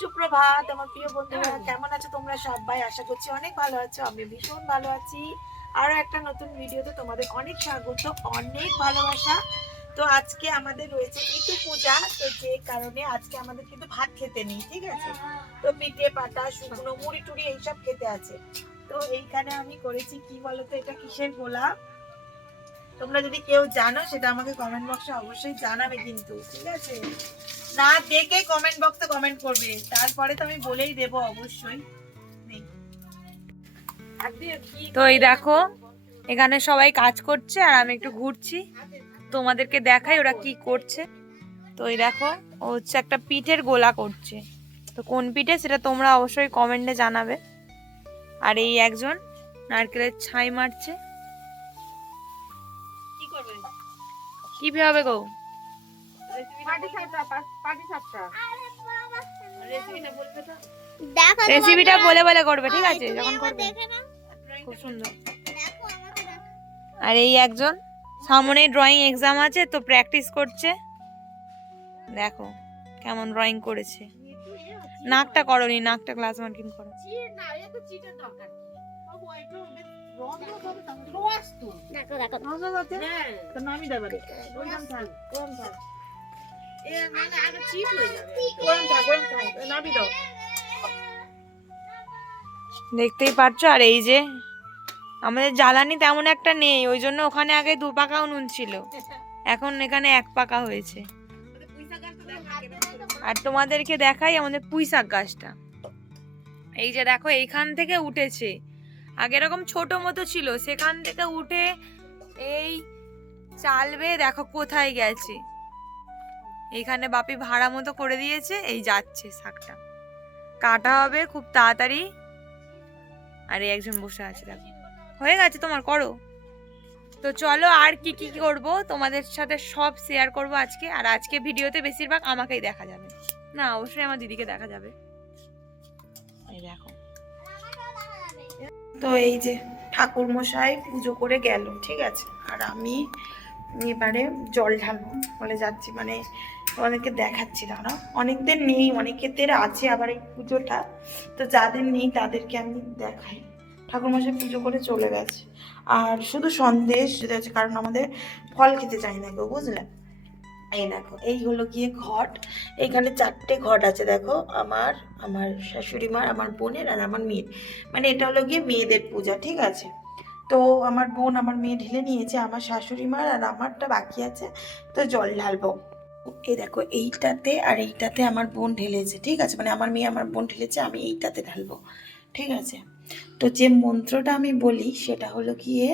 সুপ্রভাত আমার প্রিয় বন্ধুরা, কেমন আছো তোমরা সবাই? আশা করছি অনেক ভালো আছো। আমি ভীষণ ভালো আছি। আরো একটা নতুন ভিডিওতে তোমাদের অনেক স্বাগত, অনেক ভালোবাসা। তো আজকে আমাদের রয়েছে ইতু পূজা, তো যে কারণে আজকে আমাদের কিন্তু ভাত খেতে নেই, ঠিক আছে? তো পিঠে পাটা শুকনো মুড়ি টুড়ি এইসব খেতে আছে। তো এইখানে আমি করেছি কি বলতো, এটা কিসের গোলা? তোমরা যদি কেউ জানো সেটা আমাকে কমেন্ট বক্সে অবশ্যই জানাবে কিন্তু, ঠিক আছে? না দেখে কমেন্ট বক্সে কমেন্ট করবে, তারপরে তো আমি বলেই দেব অবশ্যই। তো এই দেখো এখানে সবাই কাজ করছে আর আমি একটু ঘুরছি, তোমাদেরকে দেখাই ওরা কি করছে। তো এই দেখো ও হচ্ছে একটা পিঠের গোলা করছে, তো কোন পিঠে সেটা তোমরা অবশ্যই কমেন্টে জানাবে। আর এই একজন নারকেলের ছাই মারছে। কি করবে? কিভাবে গো? রেসিপিটা বলে বলে করবে, ঠিক আছে? যখন করবে খুব সুন্দর। আর এই একজন সামনে ড্রয়িং এক্সাম আছে তো প্র্যাকটিস করছে, দেখো কেমন ড্রয়িং করেছে। নাকটা করনি, নাকটা গ্লাস মার্কিং করো। দেখতেই পাচ্ছ। আর এই যে আমাদের জ্বালানি তেমন একটা নেই, ওই জন্য ওখানে আগে 2 পাকা উনুন ছিল, এখন এখানে 1 পাকা হয়েছে। আর তোমাদেরকে দেখাই আমাদের পুঁই শাক গাছটা। এই যে দেখো এইখান থেকে উঠেছে, আগে এরকম ছোট মতো ছিল, সেখান থেকে উঠে এই চাল বেয়ে দেখো কোথায় গেছে। এইখানে বাপি ভাড়া মতো করে দিয়েছে, এই যাচ্ছে শাকটা কাটা হবে খুব তাড়াতাড়ি। আর এই একজন বসে আছে, দেখো হয়ে গেছে তোমার, করো। তো চলো আর কি কি করব তোমাদের সাথে সব শেয়ার করব আজকে। আর আজকে ভিডিওতে বেশিরভাগ আমাকেই দেখা যাবে, না অবশ্যই আমার দিদিকে দেখা যাবে। এই দেখো, তো এই যে ঠাকুর মশাই পুজো করে গেল, ঠিক আছে? আর আমি এবারে জল ঢালবো বলে যাচ্ছি, মানে তোমাদেরকে দেখাচ্ছি। দাঁড়া, অনেকদের নেই, অনেকেদের আছে আবার এই পুজোটা, তো যাদের নেই তাদেরকে আমি দেখাই। ঠাকুরমশাই পুজো করে চলে গেছে, আর শুধু সন্দেশ যেটা আছে, কারণ আমাদের ফল খেতে চাই না কেউ, বুঝলে? এই দেখো এই হলো গিয়ে ঘট। এখানে 4টে ঘট আছে, দেখো আমার, আমার শাশুড়ি মার, আমার বোনের আর আমার মেয়ের। মানে এটা হলো গিয়ে মেয়েদের পূজা, ঠিক আছে? তো আমার বোন আমার মেয়ে ঢেলে নিয়েছে, আমার শাশুড়ি মার আর আমারটা বাকি আছে, তো জল ঢালবো। এই দেখো এইটাতে আর এইটাতে আমার বোন ঢেলেছে, ঠিক আছে? মানে আমার মেয়ে আমার বোন ঢেলেছে, আমি এইটাতে ঢালবো, ঠিক আছে? তো যে মন্ত্রটা আমি বলি সেটা হলো গিয়ে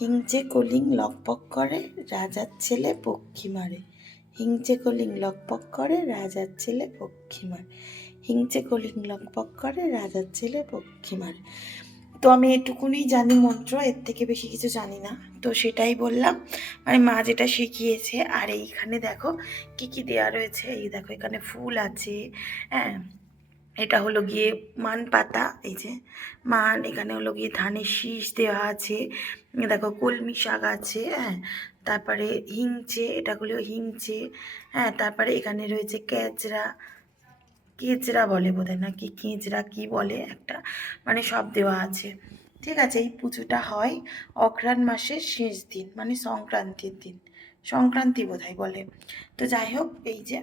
হিংচে কলিং লকপক করে রাজার ছেলে পক্ষী মারে, হিংচে কলিং লকপক করে রাজার ছেলে পক্ষী মারে, হিংচে কলিং লকপক করে রাজার ছেলে পক্ষী মারে। তো আমি এটুকুনি জানি মন্ত্র, এর থেকে বেশি কিছু জানি না, তো সেটাই বললাম, মানে মা যেটা শিখিয়েছে। আর এইখানে দেখো কি কি দেওয়া রয়েছে, এই দেখো এখানে ফুল আছে, হ্যাঁ, এটা হলো গিয়ে মান পাতা, এই যে মান, এখানে হলো গিয়ে ধানের শীষ দেওয়া আছে, দেখো কলমি শাক আছে, হ্যাঁ, তারপরে হিংচে, এটা হলো হিংচে, হ্যাঁ, তারপরে এখানে রয়েছে কেচরা, কেচরা বলে বোধহয়, না কি কেচরা কি বলে একটা, মানে সব দেওয়া আছে, ঠিক আছে? এই পুজোটা হয় অঘ্রাণ মাসের শেষ দিন, মানে সংক্রান্তির দিন, সংক্রান্তি বোধহয় বলে। তো যাই হোক, এই যে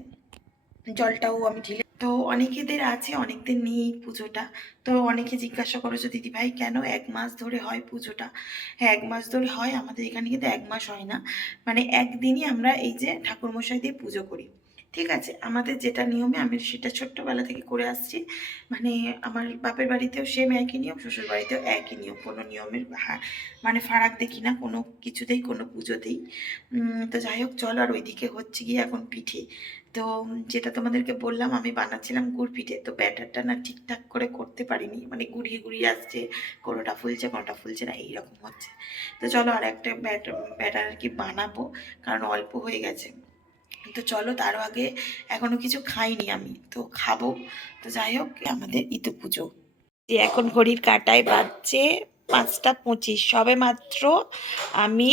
জলটাও আমি ঢেলে, তো অনেকেদের আছে অনেকদের নেই এই পুজোটা। তো অনেকে জিজ্ঞাসা করেছো দিদি ভাই কেন 1 মাস ধরে হয় পুজোটা? হ্যাঁ, 1 মাস ধরে হয়, আমাদের এখানে কিন্তু 1 মাস হয় না, মানে একদিনই আমরা এই যে ঠাকুরমশাই দিয়ে পুজো করি, ঠিক আছে? আমাদের যেটা নিয়মে, আমি সেটা ছোট্টবেলা থেকে করে আসছি, মানে আমার বাপের বাড়িতেও সেম একই নিয়ম, শ্বশুর বাড়িতেও একই নিয়ম, কোনো নিয়মের মানে ফারাক দেখি না কোনো কিছুতেই, কোনো পুজোতেই। তো যাই হোক চলো, আর ওইদিকে হচ্ছে গিয়ে এখন পিঠে। তো যেটা তোমাদেরকে বললাম আমি বানাচ্ছিলাম গুড় পিঠে, তো ব্যাটারটা না ঠিকঠাক করে করতে পারিনি, মানে গুড়িয়ে গুড়িয়ে আসছে, কোনোটা ফুলছে কোনোটা ফুলছে না, এইরকম হচ্ছে। তো চলো আর একটা ব্যাটার আর কি বানাবো, কারণ অল্প হয়ে গেছে। তো চলো, তারও আগে এখনো কিছু খাইনি আমি, তো খাবো। তো যাই হোক, আমাদের ইতু পুজো এখন ঘড়ির কাঁটায় বাজছে 5টা 25 সবে মাত্র আমি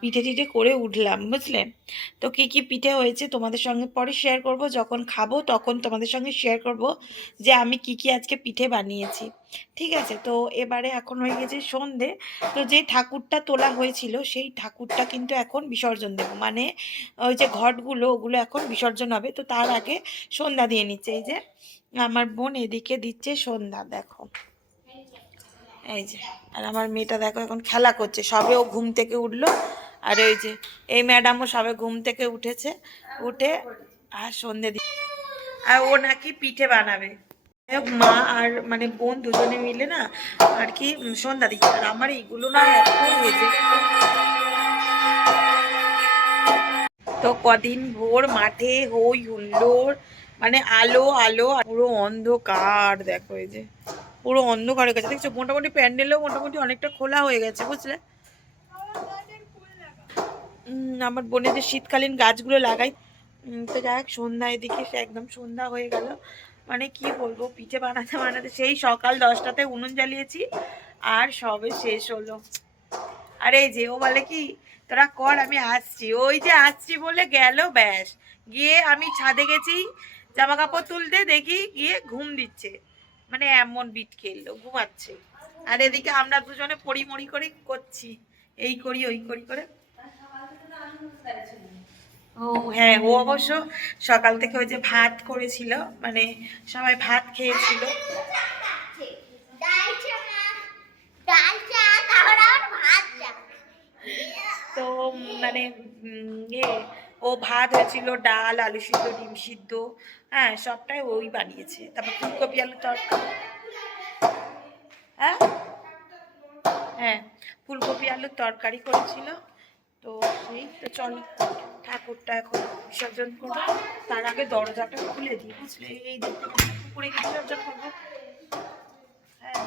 পিঠে টিঠে করে উঠলাম, বুঝলে। তো কি কি পিঠে হয়েছে তোমাদের সঙ্গে পরে শেয়ার করব, যখন খাবো তখন তোমাদের সঙ্গে শেয়ার করব যে আমি কি কি আজকে পিঠে বানিয়েছি। ঠিক আছে, তো এবারে এখন হয়ে গেছে সন্ধে। তো যে ঠাকুরটা তোলা হয়েছিল সেই ঠাকুরটা কিন্তু এখন বিসর্জন দেবো, মানে ওই যে ঘটগুলো ওগুলো এখন বিসর্জন হবে। তো তার আগে সন্ধ্যা দিয়ে নিচ্ছে। এই যে আমার বোন এদিকে দিচ্ছে সন্ধ্যা, দেখো এই যে। আর আমার মেয়েটা দেখো এখন খেলা করছে, সবে ও ঘুম থেকে উঠলো। আর ওই যে এই ম্যাডামও সবে ঘুম থেকে উঠেছে, উঠে আর সন্ধে দি, আর ও নাকি পিঠে বানাবে। যাই হোক, মা আর মানে বোন দুজনে মিলে না আর কি সন্ধ্যা দিচ্ছে। আর আমার এইগুলো না এত হয়েছে। তো কদিন ভোর মাঠে হই হুল্লোড়, মানে আলো আলো আর পুরো অন্ধকার, দেখো এই যে পুরো অন্ধকার হয়ে গেছে। দেখছো মোটামুটি প্যান্ডেলও মোটামুটি অনেকটা খোলা হয়ে গেছে, বুঝলে। আমার বোনের যে শীতকালীন গাছগুলো লাগাই। তো যাই হোক, সন্ধ্যা এদিকে একদম সন্ধ্যা হয়ে গেল। মানে কি বলবো, পিঠে বানাতে বানাতে সেই সকাল 10টাতে উনুন জ্বালিয়েছি আর সবে শেষ হলো। আর এই যে ও বলে কি তোরা কর আমি আসছি, ওই যে আসছি বলে গেল, ব্যাস। গিয়ে আমি ছাদে গেছি জামা কাপড় তুলতে, দেখি গিয়ে ঘুম দিচ্ছে, মানে এমন বিট খেললো, ঘুমাচ্ছে। আর এদিকে আমরা দুজনে পড়িমড়ি করে করছি, এই করি ওই করি করে। ও হ্যাঁ, ও অবশ্য সকাল থেকে ওই যে ভাত করেছিল, মানে সবাই ভাত খেয়েছিল। তো মানে ও ভাত হয়েছিল, ডাল, আলু সিদ্ধ, ডিম সিদ্ধ, হ্যাঁ সবটাই ওই বানিয়েছে। তারপর ফুলকপি আলু তরকারি, হ্যাঁ হ্যাঁ ফুলকপি আলুর তরকারি করেছিল। তো সেই তো চলো ঠাকুরটা এখন বিসর্জন করবো। তার আগে দরজাটা খুলে দিই, বুঝলে, এই দেখতে পুকুরে বিসর্জন করবো। হ্যাঁ,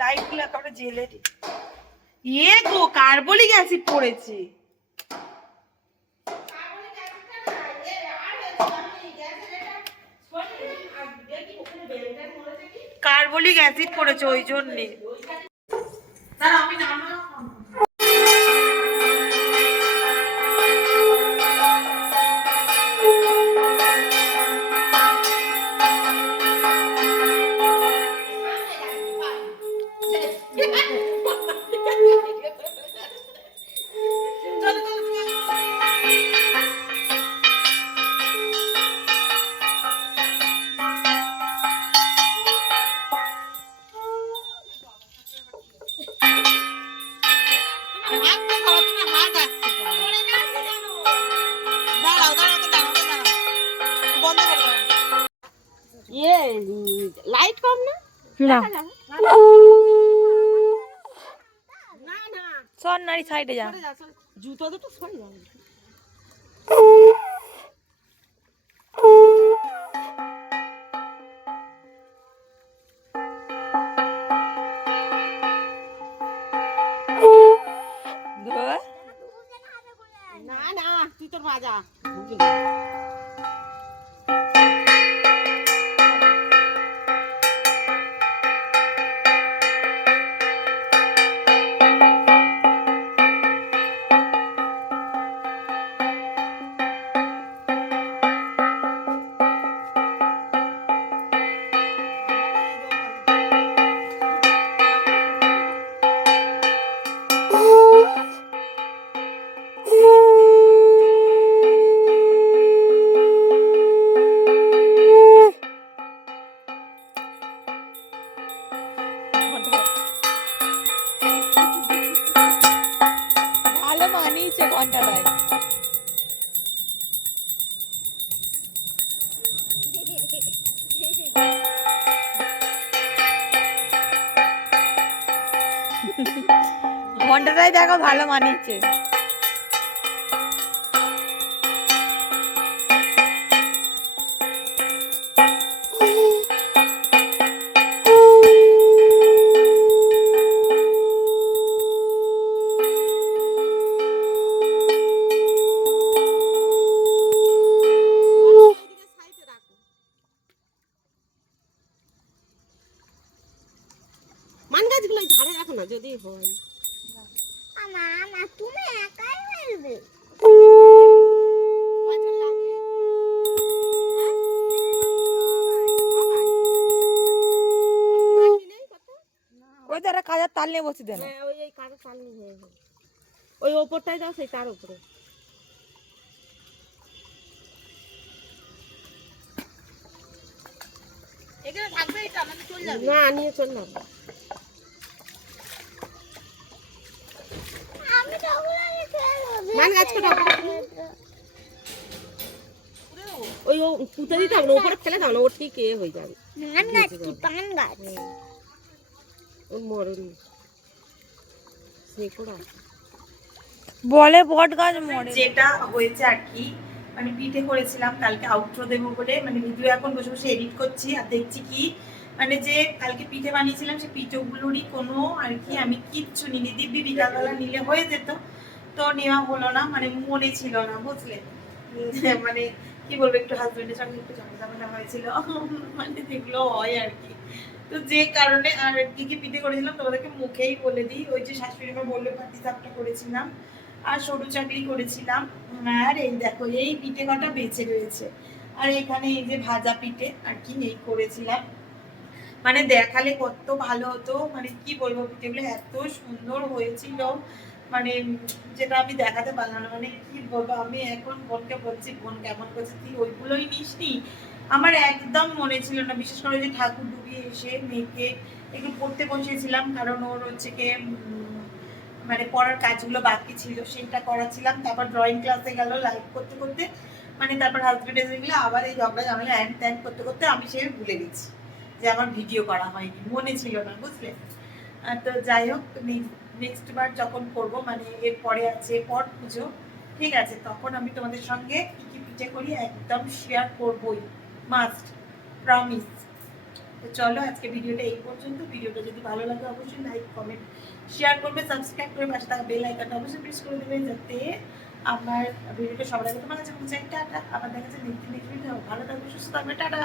লাইটগুলো একেবারে জেলে দিই। ইয়ে গো, কার্বলিক অ্যাসিড পড়েছে। কার্বলিক অ্যাসিড পড়েছে ওই জন্যে। আমি নামলাম। লাইট কম না না না না সর নারী সাইডে যা। জুতো দুটো সরে যাবে। না না তুই তোর বাজা ভালো মানিয়েছে ঘন্টাটায়। ঘন্টাটাই দেখো ভালো মানিয়েছে। মান না যদি হয়। তুমি একাই ফেলবে। কয়জন লাগবে? হ্যাঁ? বাকি নেই কত? ওই তো একটা কাজার তাল নিয়ে বসে দেন। হ্যাঁ, ওই কারো চালনি হয়ে গেছে। ওই ওপরটাই দাও, সেই তার উপরে। এখানে থাকবে এটা আমাদের চলে যাবে। না নিয়ে চললাম। আমি তো ওগুলো ফেলবো। মান গাছকে দাও। ওই ও পুঁতে দিতে হবে না, ওপরে ফেলে দাও না, ওর ঠিক এ হয়ে যাবে। পান গাছ কি পান গাছ? ওর মরণ শেকড়া। বলে বট গাছ মরে। যেটা হয়েছে আর কি, মানে পিঠে করেছিলাম কালকে আউটরো দেবো বলে, মানে ভিডিও এখন বসে বসে এডিট করছি আর দেখছি কি মানে যে কালকে পিঠে বানিয়েছিলাম সেই পিঠেগুলোরই কোনো আর কি আমি কিচ্ছু নিইনি। দিব্যি বিকালবেলা নিলে হয়ে যেত, তো নেওয়া হলো না, মানে মনে ছিল না বুঝলে। মানে কি বলবো, একটু হাজবেন্ডের সঙ্গে একটু ঝামেলা হয়েছিল, মানে যেগুলো হয় আর কি। তো যে কারণে আর কি কি পিঠে করেছিলাম তোমাদেরকে মুখেই বলে দিই। ওই যে শাশুড়ি মা বললো পাটি সাপটা করেছিলাম আর সরু চাকরি করেছিলাম। আর এই দেখো এই পিঠে কটা বেঁচে রয়েছে, আর এখানে এই যে ভাজা পিঠে আর কি এই করেছিলাম। মানে দেখালে কত ভালো হতো, মানে কি বলবো পিঠেগুলো এত সুন্দর হয়েছিল, মানে যেটা আমি দেখাতে পারলাম না। মানে কি বলবো, আমি এখন বোনকে বলছি বোন কেমন করছে, তুই ওইগুলোই নিসনি। আমার একদম মনে ছিল না, বিশেষ করে যে ঠাকুর ডুবিয়ে এসে মেয়েকে একটু পড়তে বসিয়েছিলাম, কারণ ওর হচ্ছে কি মানে পড়ার কাজগুলো বাকি ছিল সেটা করাছিলাম। তারপর ড্রয়িং ক্লাসে গেল লাইভ করতে করতে, মানে তারপর হাজবেন্ড এসে গেলে আবার এই ঝগড়া ঝামেলা হ্যান ত্যান করতে করতে আমি সে ভুলে গেছি যে আমার ভিডিও করা হয়নি, মনে ছিল না বুঝলে। তো যাই হোক, নেক্সট বার যখন করবো, মানে এরপরে আছে পট পুজো, ঠিক আছে, তখন আমি তোমাদের সঙ্গে কি কি পিঠে করি একদম শেয়ার করবোই, মাস্ট, প্রমিস। তো চলো আজকে ভিডিওটা এই পর্যন্ত। ভিডিওটা যদি ভালো লাগে অবশ্যই লাইক কমেন্ট শেয়ার করবে, সাবস্ক্রাইব করে পাশে থাকা বেল আইকনটা অবশ্যই প্রেস করে দেবে, যাতে আমার ভিডিওটা সবার আগে তোমার কাছে পৌঁছায়। টাটা, আবার দেখা যাচ্ছে নেক্সট ভিডিও। ভালো থাকবে, সুস্থ থাকবে, টাটা।